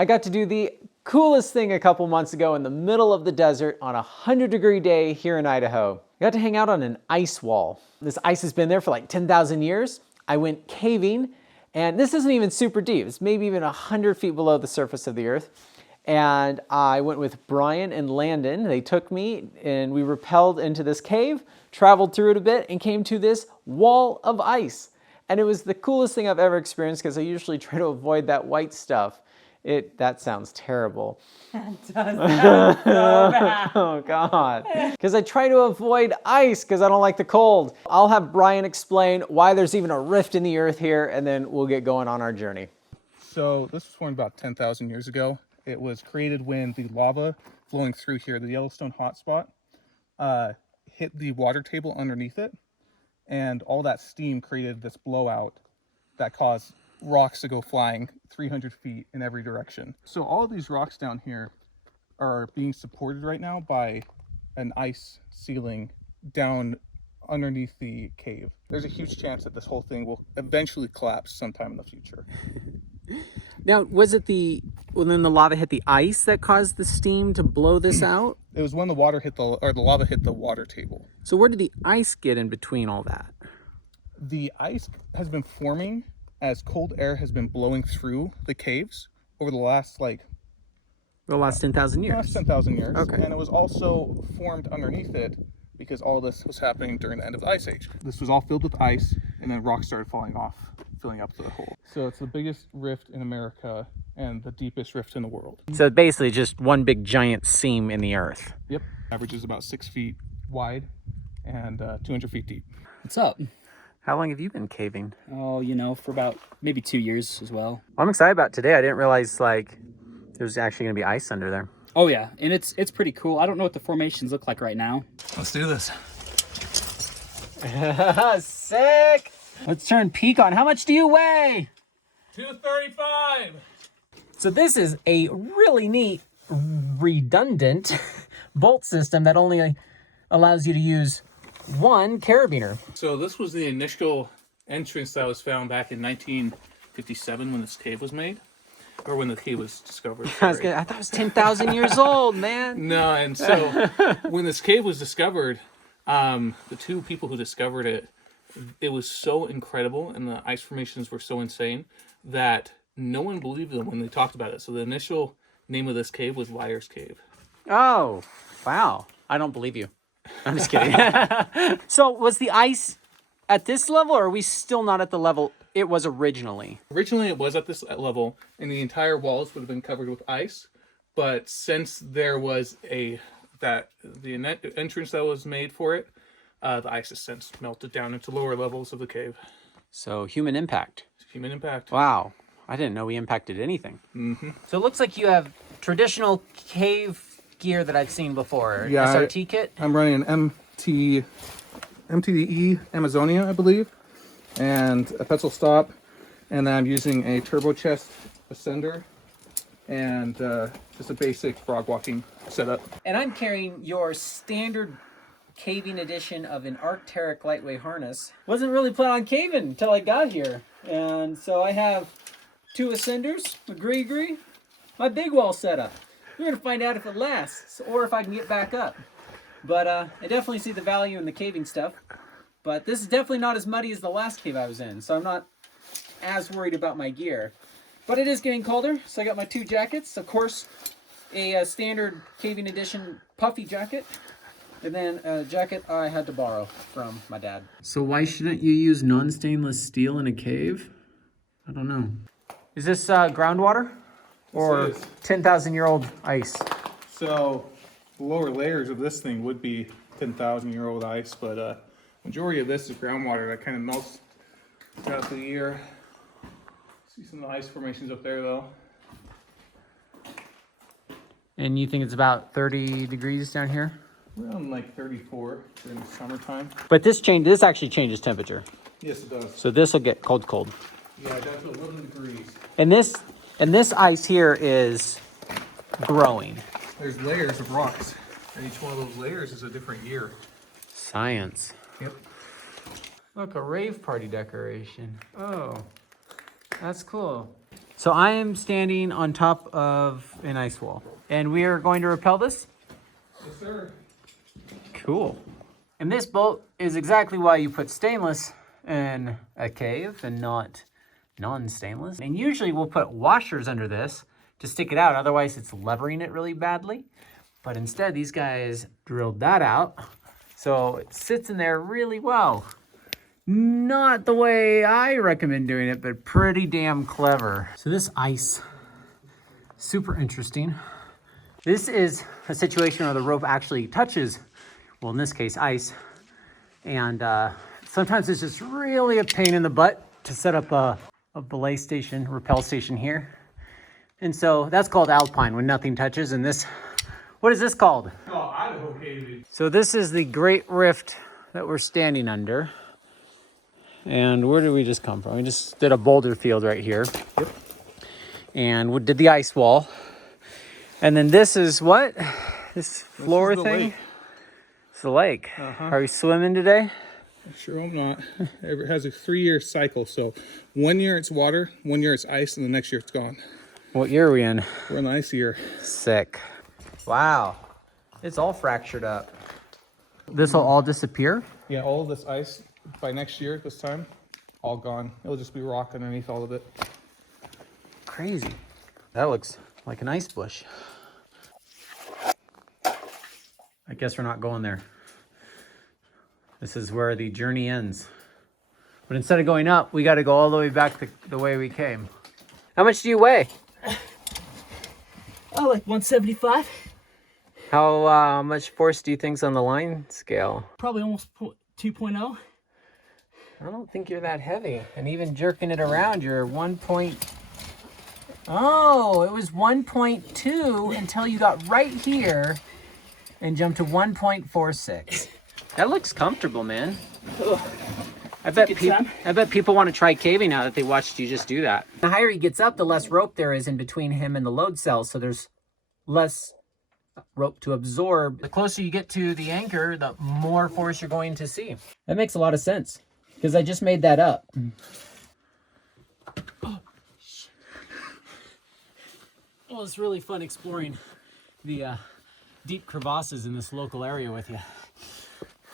I got to do the coolest thing a couple months ago in the middle of the desert on a 100-degree day here in Idaho. I got to hang out on an ice wall. This ice has been there for like 10,000 years. I went caving, and this isn't even super deep. It's maybe even 100 feet below the surface of the earth. And I went with Brien and Landon. They took me and we rappelled into this cave, traveled through it a bit, and came to this wall of ice. And it was the coolest thing I've ever experienced because I usually try to avoid that white stuff. That sounds terrible. That does sound so bad. Oh God. Because I try to avoid ice because I don't like the cold. I'll have Brien explain why there's even a rift in the earth here, and then we'll get going on our journey. So this was formed about 10,000 years ago. It was created when the lava flowing through here, the Yellowstone hotspot, hit the water table underneath it. And all that steam created this blowout that caused rocks to go flying 300 feet in every direction. So all of these rocks down here are being supported right now by an ice ceiling down underneath the cave. There's a huge chance that this whole thing will eventually collapse sometime in the future. Now, was it when the lava hit the ice that caused the steam to blow this out? It was when the lava hit the water table. So where did the ice get in between all that? The ice has been forming as cold air has been blowing through the caves over the last 10,000 years. Last 10,000 years. Okay. And it was also formed underneath it because all this was happening during the end of the Ice Age. This was all filled with ice, and then rocks started falling off, filling up the hole. So it's the biggest rift in America and the deepest rift in the world. So basically just one big giant seam in the earth. Yep. Averages about 6 feet wide and 200 feet deep. What's up? How long have you been caving? Oh, for about maybe 2 years as well. I'm excited about today. I didn't realize there's actually going to be ice under there. Oh yeah, and it's pretty cool. I don't know what the formations look like right now. Let's do this. Sick! Let's turn peak on. How much do you weigh? 235. So this is a really neat, redundant bolt system that only allows you to use one carabiner. So this was the initial entrance that was found back in 1957 when this cave was made. Or when the cave was discovered. I thought it was 10,000 years old, man. No, and so when this cave was discovered, the two people who discovered it, it was so incredible and the ice formations were so insane that no one believed them when they talked about it. So the initial name of this cave was Liar's Cave. Oh, wow. I don't believe you. I'm just kidding. So was the ice at this level, or are we still not at the level it was originally? Originally, it was at this level, and the entire walls would have been covered with ice. But since there was the entrance that was made for it, the ice has since melted down into lower levels of the cave. So human impact. Human impact. Wow. I didn't know we impacted anything. Mm-hmm. So it looks like you have traditional cave gear that I've seen before. Yeah, SRT kit? I'm running an MTE Amazonia, I believe, and a pencil stop, and then I'm using a turbo chest ascender and just a basic frog walking setup. And I'm carrying your standard caving edition of an Arc'teryx lightweight harness. Wasn't really planning on caving until I got here. And so I have 2 ascenders, a gree, my big wall setup. We're gonna find out if it lasts or if I can get back up. But I definitely see the value in the caving stuff. But this is definitely not as muddy as the last cave I was in, so I'm not as worried about my gear. But it is getting colder, so I got my 2 jackets. Of course, a standard caving edition puffy jacket, and then a jacket I had to borrow from my dad. So why shouldn't you use non-stainless steel in a cave? I don't know. Is this groundwater or 10,000-year-old ice? So the lower layers of this thing would be 10,000-year-old ice, but majority of this is groundwater that kind of melts throughout the year. See some of the ice formations up there, though. And you think it's about 30 degrees down here? Around like 34 during the summertime. But this actually changes temperature. Yes, it does. So this will get cold. Yeah, down to 11 degrees. And this ice here is growing. There's layers of rocks, and each one of those layers is a different year. Science. Yep. Look, a rave party decoration. Oh, that's cool. So I am standing on top of an ice wall, and we are going to rappel this? Yes, sir. Cool. And this bolt is exactly why you put stainless in a cave and not non-stainless. And usually we'll put washers under this to stick it out, otherwise it's levering it really badly. But instead, these guys drilled that out, so it sits in there really well. Not the way I recommend doing it, but pretty damn clever. So this ice, super interesting. This is a situation where the rope actually touches, well, in this case, ice. And sometimes it's just really a pain in the butt to set up a belay station, rappel station here. And so that's called alpine, when nothing touches. And this, what is this called? Oh, Idaho caving. So this is the Great Rift that we're standing under. And where did we just come from? We just did a boulder field right here. Yep. And we did the ice wall. And then this is what? This floor thing? Lake. It's the lake. Are we swimming today? Sure, I'm not. It has a 3-year cycle. So 1 year it's water, 1 year it's ice, and the next year it's gone. What year are we in? We're in the ice year. Sick. Wow. It's all fractured up. This will all disappear? Yeah, all of this ice by next year, this time, all gone. It'll just be rock underneath all of it. Crazy. That looks like an ice bush. I guess we're not going there. This is where the journey ends. But instead of going up, we got to go all the way back the way we came. How much do you weigh? Oh, like 175. How much force do you think's on the line scale? Probably almost 2.0. I don't think you're that heavy. And even jerking it around, you're 1 point... Oh, it was 1.2 until you got right here and jumped to 1.46. That looks comfortable, man. I bet people want to try caving now that they watched you just do that. The higher he gets up, the less rope there is in between him and the load cell, so there's less rope to absorb. The closer you get to the anchor, the more force you're going to see. That makes a lot of sense, because I just made that up. Well, it's really fun exploring the deep crevasses in this local area with you.